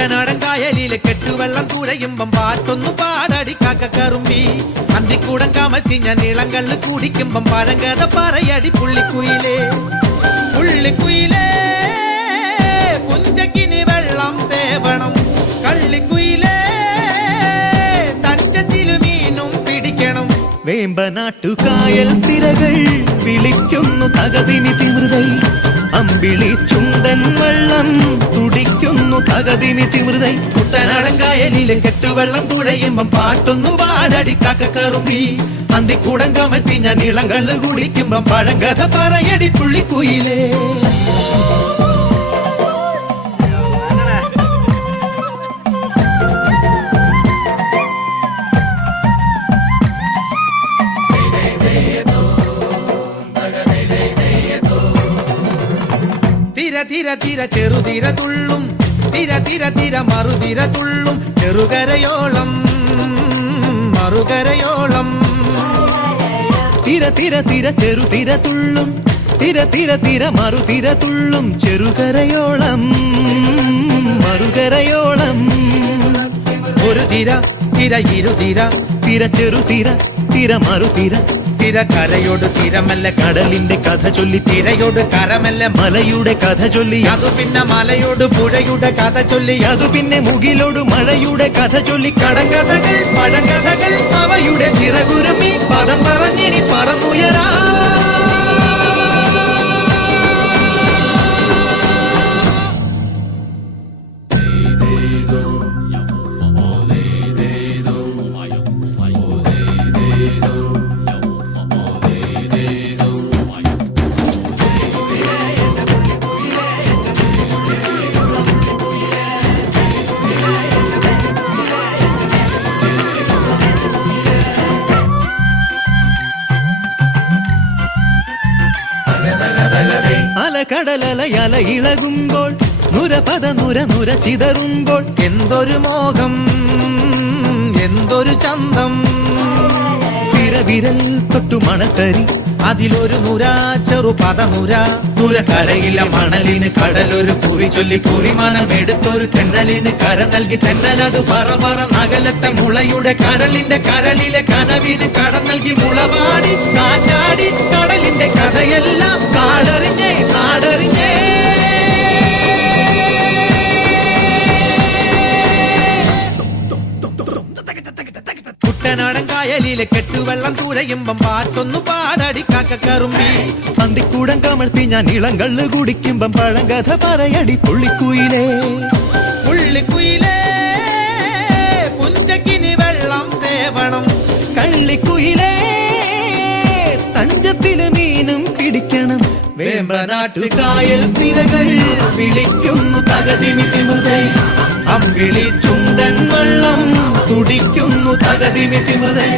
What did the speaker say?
കുട്ടനാടൻ കായലിലെ കെട്ടുവെള്ളം തുഴയുമ്പം പാട്ടൊന്നു പാടടി കാക്കക്കറുമ്പി അന്തിക്കൂടം കമത്തിഞ്ഞ നീളങ്കള്ള് കുടിക്കുമ്പം പഴങ്കഥ പറയടി പുള്ളിക്കുയിലേ പുള്ളിക്കുയിലേ പുഞ്ചക്കിനി വെള്ളം തേവണം കള്ളിക്കുയിലേ തഞ്ചത്തിലു മീനും പിടിക്കണം വേമ്പനാട്ടുകായൽ തിരകൾ വിളിക്കുന്നു തകതിമി തിമൃതൈ അമ്പിളി ചുണ്ടൻ വെള്ളം തുടിക്കുന്നു തകതിമി തിമൃതൈ കുട്ടനാടൻ കായലിലെ കെട്ടുവെള്ളം തുഴയുമ്പം പാട്ടൊന്നു പാടടി കാക്കക്കറുമ്പി അന്തിക്കൂടം കമത്തിഞ്ഞ നീളങ്കള്ള് കുടിക്കുമ്പം പഴങ്കഥ പറയടി പുള്ളിക്കുയിലേ തിര തിര ചെറുതിര തുള്ളും തിര തിര തിര മറുതിര തുള്ളും ചെറുകരയോളം മറുകരയോളം തിര തിര തിര ചെറുതിര തുള്ളും തിര തിര തിര മറുതിര തുള്ളും ചെറുകരയോളം മറുകരയോളം ഒരു തിര തിര ഇരുതിര തിര ചെറുതിര തിര മറുതിര തിര കരയോട് തിരമല്ല കടലിന്റെ കഥ ചൊല്ലി തിരയോട് കരമല്ല മലയുടെ കഥ ചൊല്ലി അതു പിന്നെ മലയോട് പുഴയുടെ കഥ ചൊല്ലി അതു പിന്നെ മുകിലോട് മഴയുടെ കഥ ചൊല്ലി കടങ്കഥകൾ പഴങ്കഥകൾ അവയുടെ ചിറകുരുമി പദം പറഞ്ഞിനി പറന്നുയരാ അലകടലല ഇളകുമ്പോൾ നുരപദ നുര നുര ചിതറുമ്പോൾ എന്തൊരു മോഹം എന്തൊരു ചന്തം തിരവിരൽ തൊട്ടു മണത്തരി അതിലൊരു നുര ചെറു പദനുര നുര കരയില്ല മണലിന് കടലൊരു കുറി ചൊല്ലി കുറിമാനം എടുത്തൊരു തെന്നലിന് കര നൽകി തെന്നലത് പറ പറ നഗലത്തെ മുളയുടെ കരളിന്റെ കരളിലെ കനവിന് കട നൽകി മുളപാടി കാറ്റാടി കടലിന്റെ കഥയെല്ലാം കാടറിഞ്ഞേ കാടറിഞ്ഞേ കുട്ടനാടൻ കായലിലെ കെട്ടുവെള്ളം തുഴയുമ്പം പാട്ടൊന്നു പാടടി കാക്കക്കറുമ്പി അന്തിക്കൂടം കമഴ്ത്തി ഞാൻ ഇളങ്കള്ള് കുടിക്കുമ്പം പഴങ്കഥ പറയടി പുള്ളിക്കുയിലേ പുള്ളിക്കുയിലേ പുഞ്ചക്കിനി വെള്ളം തേവണം കള്ളിക്കുയിലേ തഞ്ചത്തില് മീനും പിടിക്കണം വേമ്പനാട്ടുകായൽ തിരകൾ വിളിക്കുന്നു തകതിമി തിമൃതൈ അമ്പിളി ചുണ്ടൻ വെള്ളം തുടിക്കുന്നു തകതിമി തിമൃതൈ